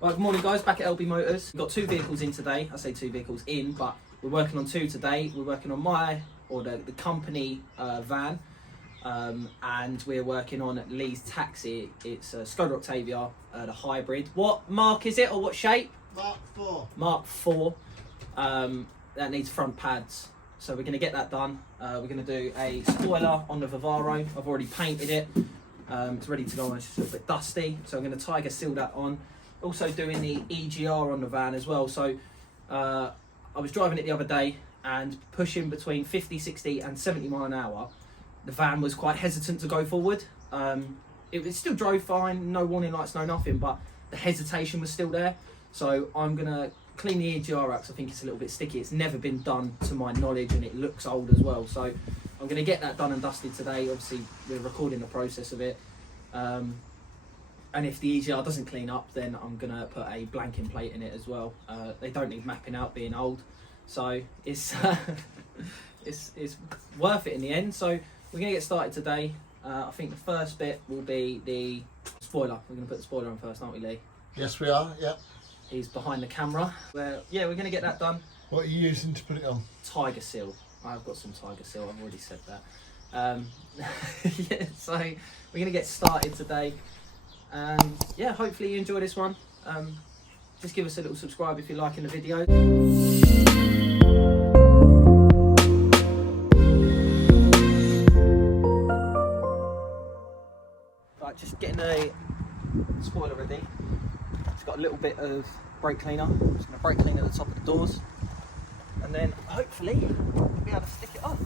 Right, good morning guys, back at LB Motors. We've got two vehicles in today. I say two vehicles in, but we're working on two today. We're working on the company van, and we're working on Lee's taxi. It's a Skoda Octavia, the hybrid. What mark is it, or what shape? Mark 4. Mark 4. That needs front pads. So we're going to get that done. We're going to do a spoiler on the Vivaro. I've already painted it. It's ready to go on. It's just a little bit dusty. So I'm going to tiger seal that on. Also doing the EGR on the van as well. So I was driving it the other day and pushing between 50, 60 and 70 mile an hour. The van was quite hesitant to go forward. It still drove fine, no warning lights, no nothing, but the hesitation was still there. So I'm going to clean the EGR out because I think it's a little bit sticky. It's never been done to my knowledge and it looks old as well. So I'm going to get that done and dusted today. Obviously we're recording the process of it. And if the EGR doesn't clean up, then I'm going to put a blanking plate in it as well. They don't need mapping out being old. So it's, it's worth it in the end. So we're going to get started today. I think the first bit will be the spoiler. We're going to put the spoiler on first, aren't we, Lee? Yes, we are, yeah. He's behind the camera. Yeah, we're going to get that done. What are you using to put it on? Tiger seal. I've got some tiger seal, I've already said that. Yeah, so we're going to get started today. And yeah, hopefully you enjoy this one. Just give us a little subscribe if you're liking the video. Right, just getting a spoiler ready. It's got a little bit of brake cleaner. I'm just going to brake clean at the top of the doors. And then hopefully we'll be able to stick it on.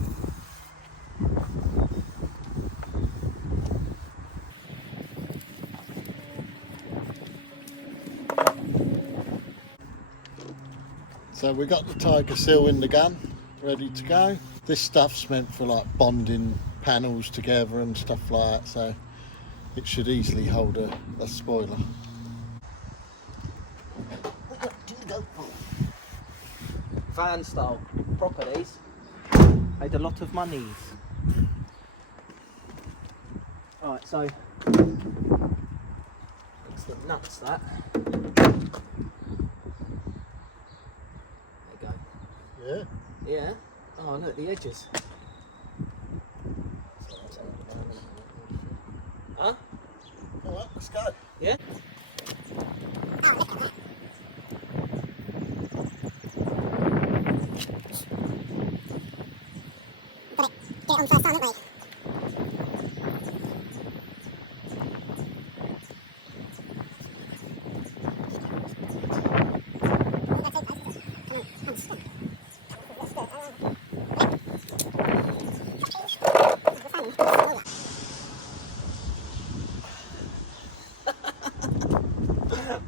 So we got the tiger seal in the gun, ready to go. This stuff's meant for like bonding panels together and stuff like that, so it should easily hold a spoiler. Van style properties made a lot of monies. Alright, so it's the nuts that. Yeah? Yeah. Oh look, the edges. Huh? Alright, let's go. Yeah? Get on first time, haven't we?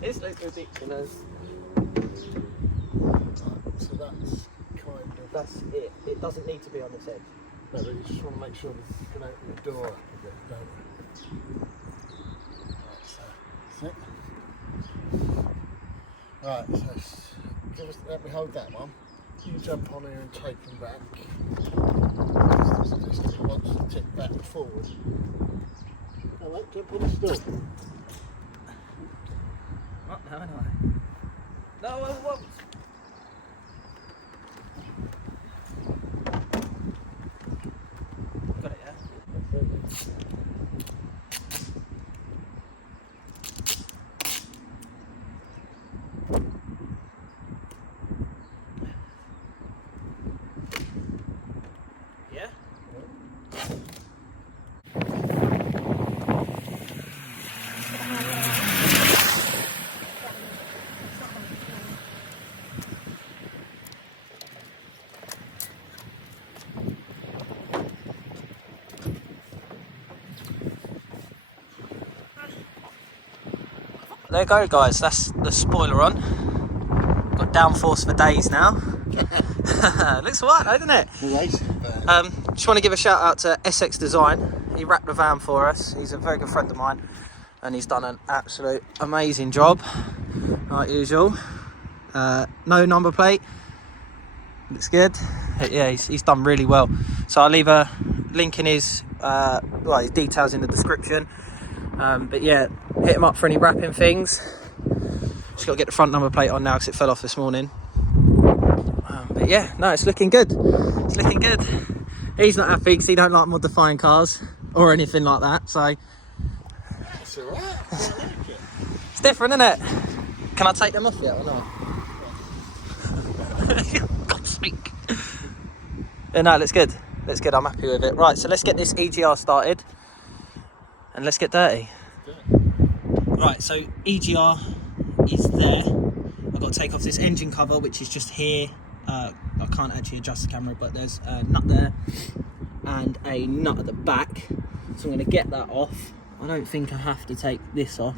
This looks ridiculous. So That's it. It doesn't need to be on this edge. no, but you just want to make sure that you can open the door up a bit, don't you? Right, so that's it. Right, so let me hold that one. You jump on here and take them back. It wants to tip back and forward. Alright, jump on the stool. What? No. No, what? Got it, yeah? Yeah? There you go guys, that's the spoiler on. Got downforce for days now. Looks alright though, doesn't it? Just want to give a shout out to SXDesign. He wrapped the van for us. He's a very good friend of mine and he's done an absolute amazing job, like usual. No number plate, looks good. Yeah, he's done really well. So I'll leave a link in his details in the description. But yeah, hit him up for any wrapping things. Just got to get the front number plate on now because it fell off this morning. But yeah, no, it's looking good. It's looking good. He's not happy because he don't like modifying cars or anything like that. So It's alright. I like it. it's different, isn't it? Can I take them off yet or not? God's sake. Yeah, no, it looks good. Looks good. I'm happy with it. Right, so let's get this EGR started and let's get dirty. Right, so EGR is there. I've got to take off this engine cover, which is just here. I can't actually adjust the camera, but there's a nut there and a nut at the back. So I'm going to get that off. I don't think I have to take this off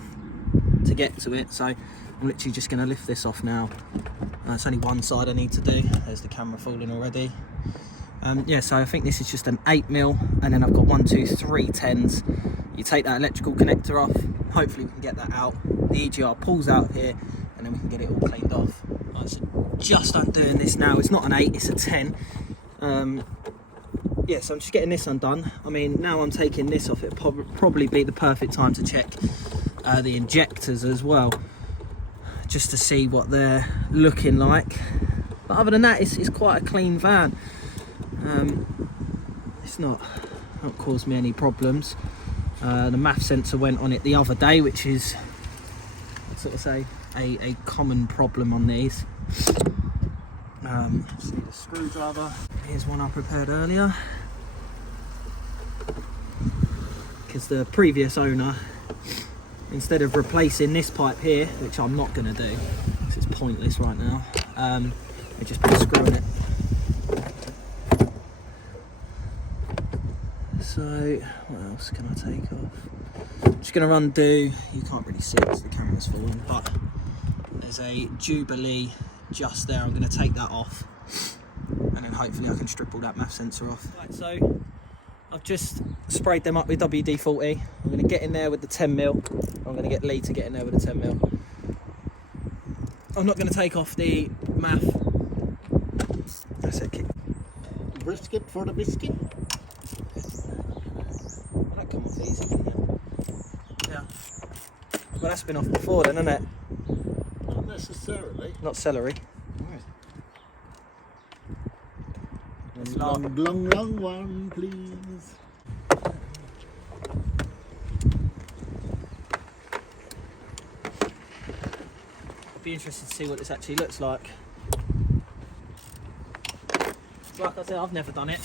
to get to it, so I'm literally just going to lift this off now. It's only one side I need to do. There's the camera falling already. Yeah, so I think this is just an 8mm, and then I've got 1, 2, 3 10s. You take that electrical connector off. Hopefully we can get that out. The EGR pulls out of here, and then we can get it all cleaned off. Right, so just undoing this now. It's not an 8, it's a 10. Yeah, so I'm just getting this undone. I mean, now I'm taking this off, it'll probably be the perfect time to check the injectors as well, just to see what they're looking like. But other than that, it's quite a clean van. It's not caused me any problems. The MAF sensor went on it the other day, which is, I'd sort of say, a common problem on these. Just need a screwdriver. Here's one I prepared earlier, because the previous owner, instead of replacing this pipe here, which I'm not going to do because it's pointless right now, they just put a screw in it. So what else can I take off? I'm just going to undo, you can't really see it because the camera's falling, but there's a Jubilee just there. I'm going to take that off, and then hopefully I can strip all that MAF sensor off. Right, so I've just sprayed them up with WD-40. I'm going to get in there with the 10mm. I'm going to get Lee to get in there with the 10mm. I'm not going to take off the MAF. That's it. Brisket for the biscuit. I don't come off easy, can you? Yeah. Well, that's been off before then, isn't it? Not necessarily. Not celery. Long one, please. Be interested to see what this actually looks like. Like I said, I've never done it.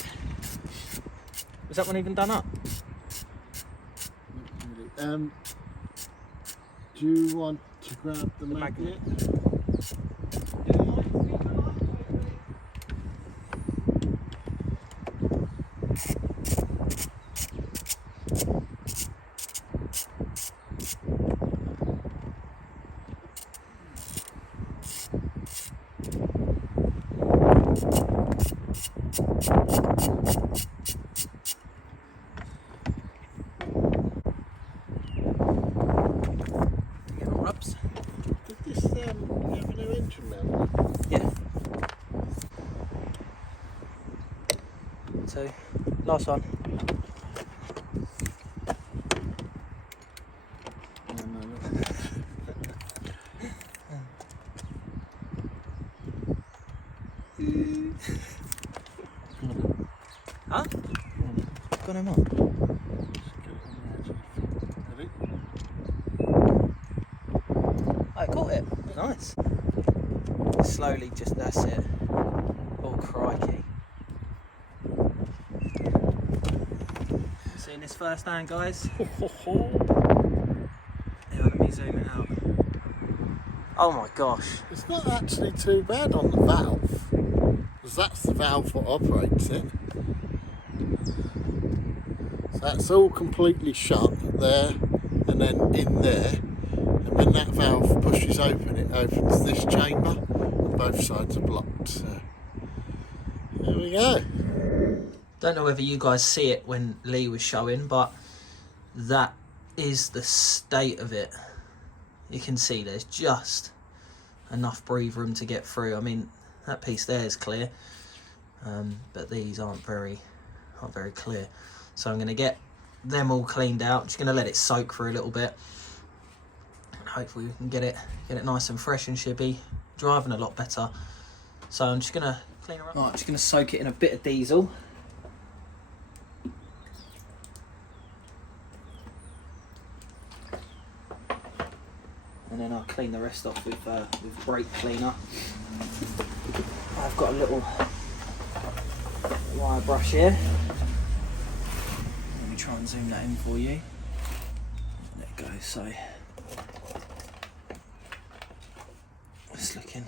Was that one even done up? Do you want to grab the magnet? So, last one. Huh? Got him on. I caught it. Nice. Slowly, just that's it. Oh, crikey. Seeing this first hand, guys? Yeah, let me zoom it out. Oh my gosh. It's not actually too bad on the valve, because that's the valve that operates it. So that's all completely shut there and then in there. And when that valve pushes open, it opens this chamber and both sides are blocked. So there we go. Don't know whether you guys see it when Lee was showing, but that is the state of it. You can see there's just enough breathe room to get through. I mean, that piece there is clear, but these aren't very clear. So I'm going to get them all cleaned out. I'm just going to let it soak for a little bit, hopefully we can get it nice and fresh and shibby, driving a lot better. So I'm just gonna clean her up. Right, I'm just gonna soak it in a bit of diesel. And then I'll clean the rest off with brake cleaner. I've got a little wire brush here. Let me try and zoom that in for you. There it goes. So it's looking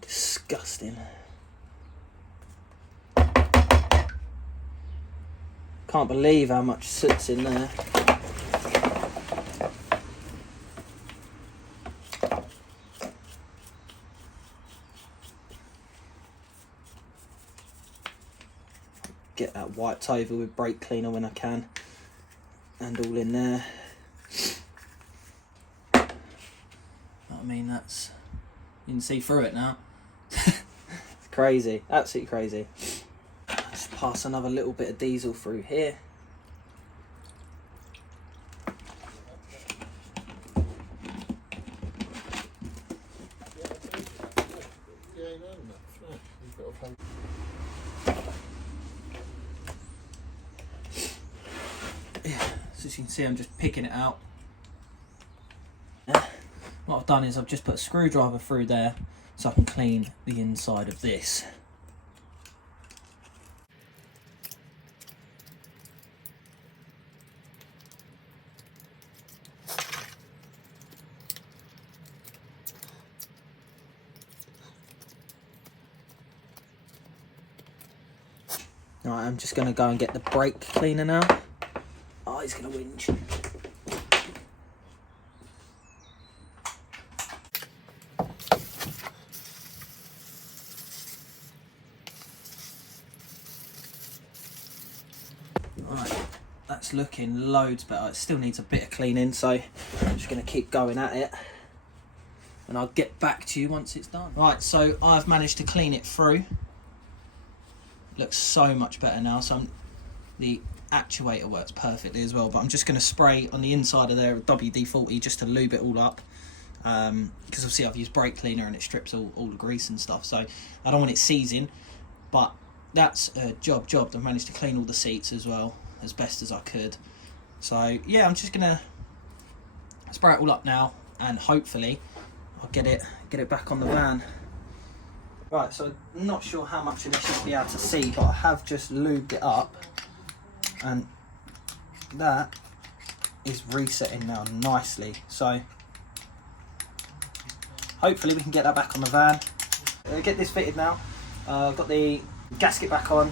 disgusting. Can't believe how much soot's in there. Get that wiped over with brake cleaner when I can, and all in there. I mean, that's, you can see through it now. It's crazy, absolutely crazy. Let's pass another little bit of diesel through here. So as you can see, I'm just picking it out. What I've done is I've just put a screwdriver through there so I can clean the inside of this. Alright, I'm just going to go and get the brake cleaner now. Oh, he's going to whinge. Alright, that's looking loads better. It still needs a bit of cleaning, so I'm just going to keep going at it. And I'll get back to you once it's done. Right, so I've managed to clean it through. Looks so much better now. So the actuator works perfectly as well, but I'm just going to spray on the inside of there with WD-40 just to lube it all up, because obviously I've used brake cleaner and it strips all the grease and stuff, so I don't want it seizing. But that's a job. I've managed to clean all the seats as well as best as I could. So yeah, I'm just going to spray it all up now, and hopefully I'll get it back on the van. Right, so I'm not sure how much of this you'll be able to see, but I have just lubed it up, and that is resetting now nicely. So hopefully we can get that back on the van. Get this fitted now. I've got the gasket back on.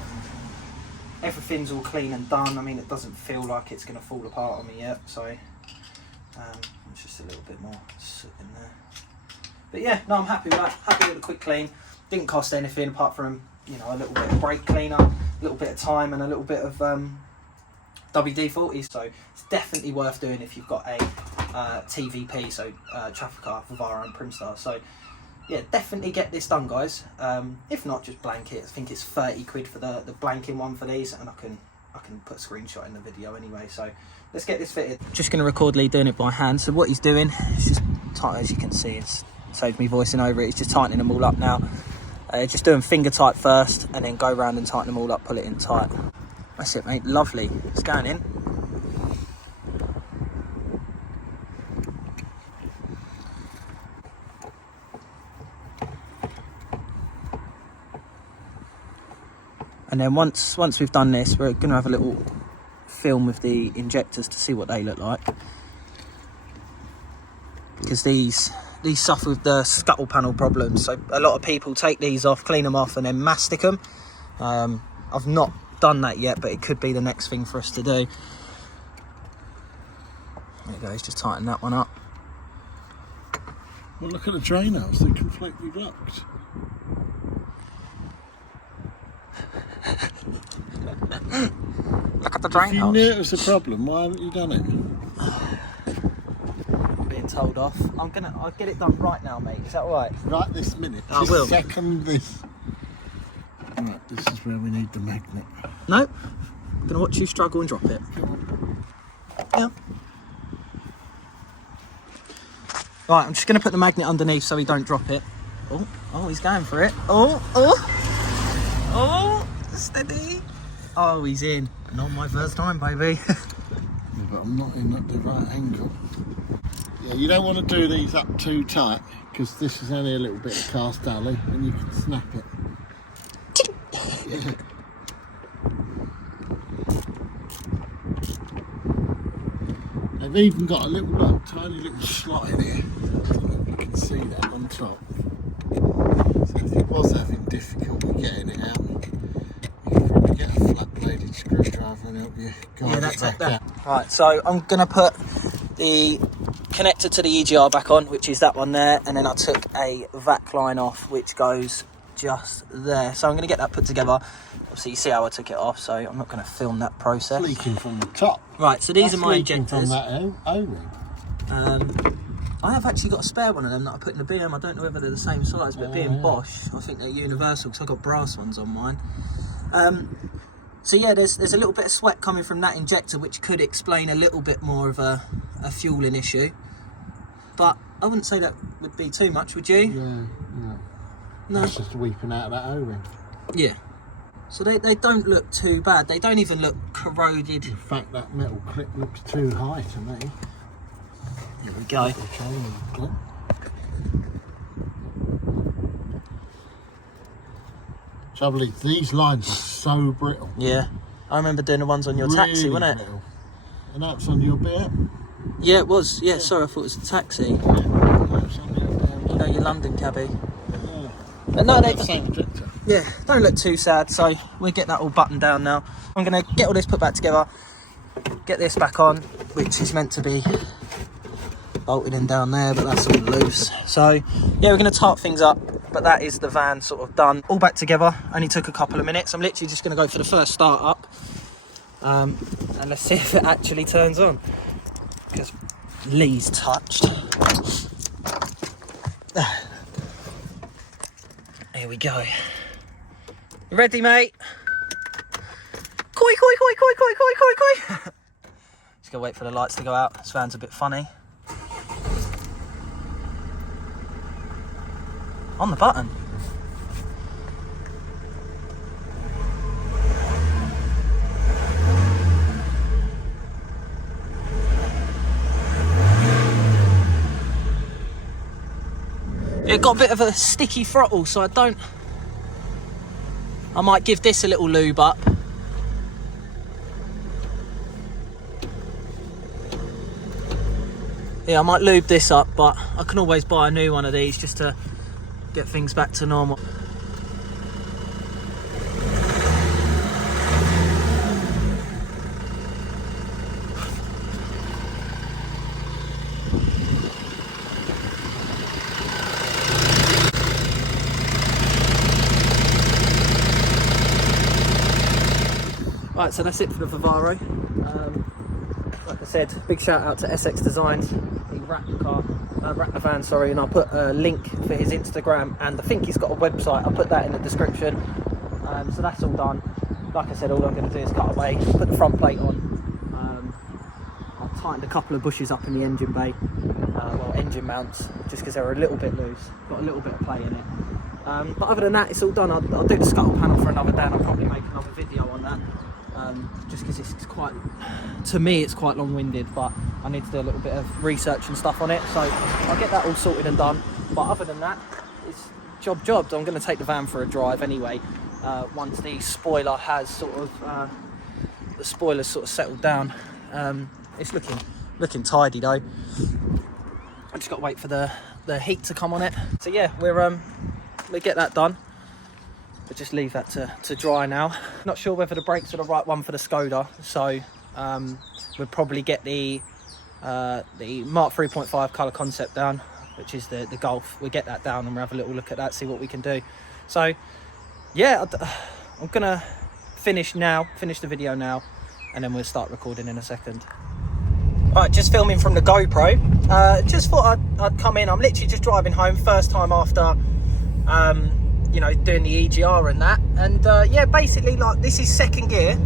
Everything's all clean and done. I mean, it doesn't feel like it's going to fall apart on me yet, so it's just a little bit more soot in there. But yeah, no, I'm happy with that. Happy with the quick clean. Didn't cost anything apart from, you know, a little bit of brake cleaner, a little bit of time, and a little bit of WD-40. So it's definitely worth doing if you've got a TVP, so Trafic, Vivaro and Primastar. So yeah, definitely get this done, guys. If not, just blank it. I think it's 30 quid for the blanking one for these, and I can put a screenshot in the video anyway. So let's get this fitted. Just going to record Lee doing it by hand. So what he's doing is just tight, as you can see. It's saved me voicing over it. He's just tightening them all up now. Just doing finger tight first, and then go around and tighten them all up, pull it in tight. That's it, mate. Lovely. It's going in. And then once we've done this, we're going to have a little film with the injectors to see what they look like, because these suffer with the scuttle panel problems. So a lot of people take these off, clean them off, and then mastic them. I've not done that yet, but it could be the next thing for us to do. There you go, he's just tighten that one up. Well, look at the drain holes, they're completely blocked. Look at the drain holes. If you knew it was a problem, why haven't you done it? Being told off. I'll get it done right now, mate. Is that all right? Right this minute. I will. Second this. Right, this is where we need the magnet. No. I'm gonna watch you struggle and drop it. Yeah. Right, I'm just going to put the magnet underneath so we don't drop it. Oh, he's going for it. Oh, steady. Oh, he's in. Not my first time, baby. But I'm not in at the right angle. Yeah, you don't want to do these up too tight because this is only a little bit of cast alley and you can snap it. Yeah. They've even got a little tiny little slot in here. I don't know if you can see that on top. So if you was having difficulty getting it out, you can probably get a flat bladed screwdriver and help you guide it back out. Right, so I'm going to put the connector to the EGR back on, which is that one there, and then I took a vac line off which goes just there. So I'm going to get that put together. Obviously you see how I took it off, so I'm not going to film that process. It's leaking from the top. Right, so these That's are my leaking injectors. from that O-ring. I have actually got a spare one of them that I put in the BM. I don't know whether they're the same size, but being Bosch, I think they're universal because I've got brass ones on mine. So yeah, there's a little bit of sweat coming from that injector, which could explain a little bit more of a fueling issue. But I wouldn't say that would be too much, would you? Yeah. No. That's just weeping out of that O-ring. Yeah. So they don't look too bad. They don't even look corroded. In fact, that metal clip looks too high to me. Here we go. Trouble is, these lines are so brittle. Yeah. I remember doing the ones on your taxi, Really wasn't it? brittle. And that's on your BM? Yeah, it was. Yeah, sorry, I thought it was a taxi. Yeah, that's on your BM. You know, your London Cabe. Yeah. But no, they Same injector. yeah, don't look too sad, so we'll get that all buttoned down now. I'm going to get all this put back together, get this back on, which is meant to be bolted in down there, but that's all loose. So yeah, we're going to tart things up, but that is the van sort of done. All back together, only took a couple of minutes. I'm literally just going to go for the first start up, and let's see if it actually turns on, because Lee's touched. Here we go. You ready, mate? Koi, koi, koi, koi, koi, koi, koi, koi. Just gonna wait for the lights to go out. This van's a bit funny. On the button. It got a bit of a sticky throttle, so I might give this a little lube up. Yeah, I might lube this up, but I can always buy a new one of these just to get things back to normal. Right, so that's it for the Vivaro. Like I said, big shout out to SXDesign. He wrapped the van, sorry, and I'll put a link for his Instagram, and I think he's got a website. I'll put that in the description. So that's all done. Like I said, all I'm going to do is cut away, put the front plate on. I've tightened a couple of bushes up in the engine bay, engine mounts, just because they're a little bit loose. Got a little bit of play in it. But other than that, it's all done. I'll do the scuttle panel for another day, and I'll probably make another video on that. Just because it's quite, to me, it's quite long-winded, but I need to do a little bit of research and stuff on it, so I'll get that all sorted and done. But other than that, it's jobbed. I'm going to take the van for a drive anyway, once the spoiler has sort of, the spoiler's sort of settled down. It's looking tidy though. I just got to wait for the heat to come on it. So yeah, we'll get that done. But just leave that to dry now. Not sure whether the brakes are the right one for the Skoda, so we'll probably get the Mark 3.5 colour concept down, which is the Golf. We'll get that down and we'll have a little look at that, see what we can do. So yeah, I'm gonna finish the video now, and then we'll start recording in a second. Right, just filming from the GoPro. Just thought I'd come in. I'm literally just driving home, first time after you know, doing the EGR and that, and yeah, basically, like, this is second gear,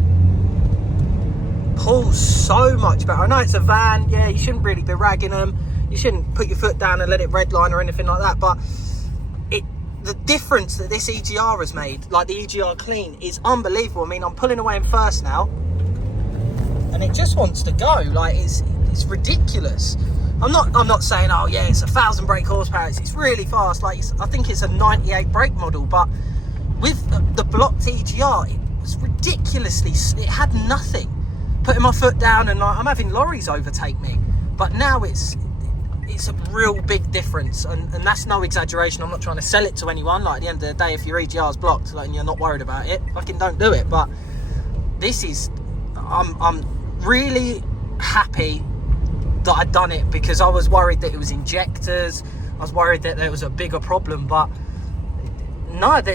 pulls so much better. I know it's a van, yeah, you shouldn't really be ragging them, You shouldn't put your foot down and let it redline or anything like that, but the difference that this EGR has made, like the EGR Clean, is unbelievable. I mean, I'm pulling away in first now, and it just wants to go. Like, it's ridiculous. I'm not saying, oh yeah, it's 1,000 brake horsepower. It's really fast. Like, I think it's a 98 brake model, but with the blocked EGR, it was ridiculously. It had nothing. Putting my foot down, and I'm having lorries overtake me. But now it's a real big difference, and that's no exaggeration. I'm not trying to sell it to anyone. Like, at the end of the day, if your EGR's blocked, like, and you're not worried about it, fucking don't do it. But this is, I'm really happy that I'd done it, because I was worried that it was injectors. I was worried that there was a bigger problem, but no, it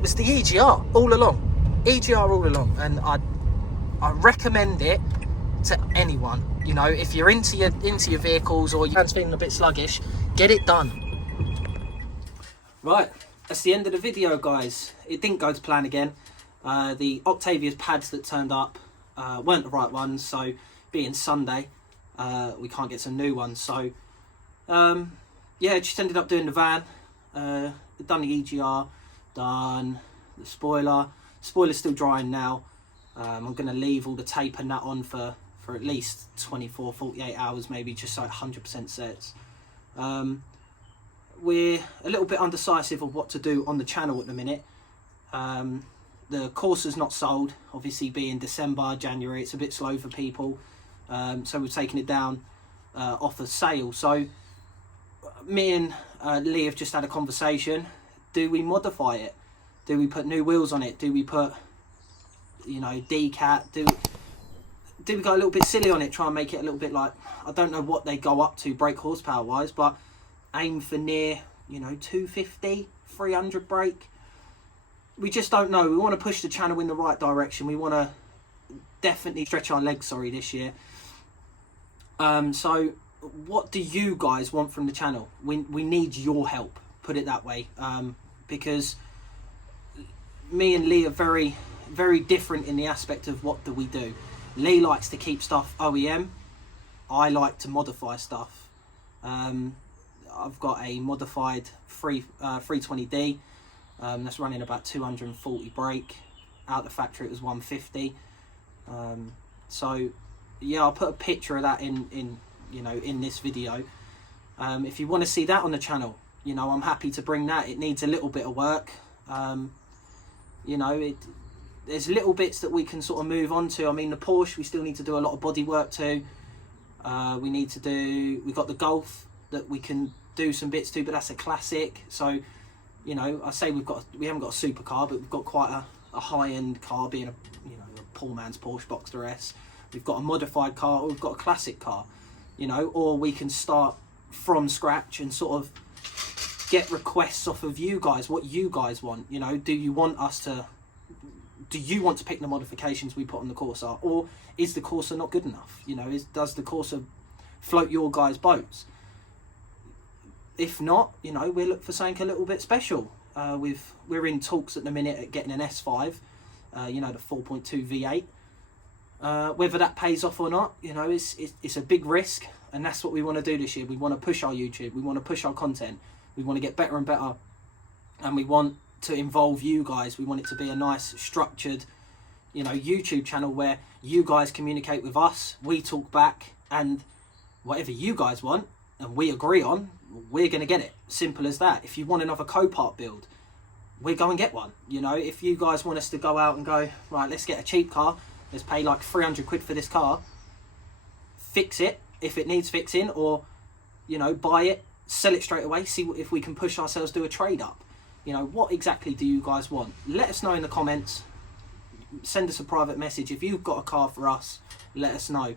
was the EGR all along. EGR all along, and I recommend it to anyone. You know, if you're into your vehicles, or you're feeling a bit sluggish, get it done. Right, that's the end of the video, guys. It didn't go to plan again. The Octavia's pads that turned up weren't the right ones, so being Sunday, we can't get some new ones. So yeah, just ended up doing the van, done the EGR, done the spoiler. Spoiler's still drying now. I'm going to leave all the tape and that on for at least 24, 48 hours maybe, just so it 100% sets. We're a little bit undecisive of what to do on the channel at the minute. The Corsa's not sold, obviously being December, January, it's a bit slow for people. So we've taken it down off of sale. So me and Lee have just had a conversation. Do we modify it? Do we put new wheels on it? Do we put, you know, decat? Do we go a little bit silly on it, try and make it a little bit like, I don't know what they go up to brake horsepower wise, but aim for near, you know, 250, 300 brake. We just don't know. We want to push the channel in the right direction. We want to definitely stretch our legs, this year. So what do you guys want from the channel? We need your help, put it that way, because me and Lee are very, very different in the aspect of what do we do. Lee likes to keep stuff OEM. I like to modify stuff. I've got a modified 320D. That's running about 240 brake. Out the factory it was 150. So yeah, I'll put a picture of that in this video. If you want to see that on the channel, you know, I'm happy to bring that. It needs a little bit of work. You know, there's little bits that we can sort of move on to. I mean, the Porsche, we still need to do a lot of body work to. We've got the Golf that we can do some bits to, but that's a classic. So, you know, I say we haven't got a supercar, but we've got quite a high-end car, being a poor man's Porsche Boxster S. We've got a modified car, or we've got a classic car, you know, or we can start from scratch and sort of get requests off of you guys, what you guys want. You know, do you want to pick the modifications we put on the Corsa, or is the Corsa not good enough? You know, does the Corsa float your guys' boats? If not, you know, we'll look for something a little bit special. We're in talks at the minute at getting an S5, you know, the 4.2 V8. Whether that pays off or not, you know, it's a big risk, and that's what we want to do this year. We want to push our YouTube, we want to push our content, we want to get better and better, and we want to involve you guys. We want it to be a nice structured, you know, YouTube channel where you guys communicate with us, we talk back, and whatever you guys want and we agree on, we're going to get it. Simple as that. If you want another Copart build, we'll go and get one. You know, if you guys want us to go out and go, right, let's get a cheap car, let's pay like 300 quid for this car, fix it if it needs fixing, or, you know, buy it, sell it straight away, see if we can push ourselves, do a trade up. You know, what exactly do you guys want? Let us know in the comments. Send us a private message. If you've got a car for us, let us know.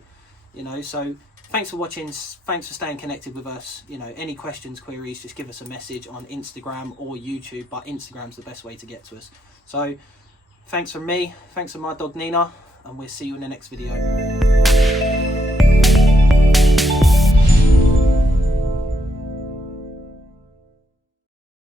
You know, so thanks for watching. Thanks for staying connected with us. You know, any questions, queries, just give us a message on Instagram or YouTube, but Instagram's the best way to get to us. So thanks from me. Thanks from my dog Nina, and we'll see you in the next video.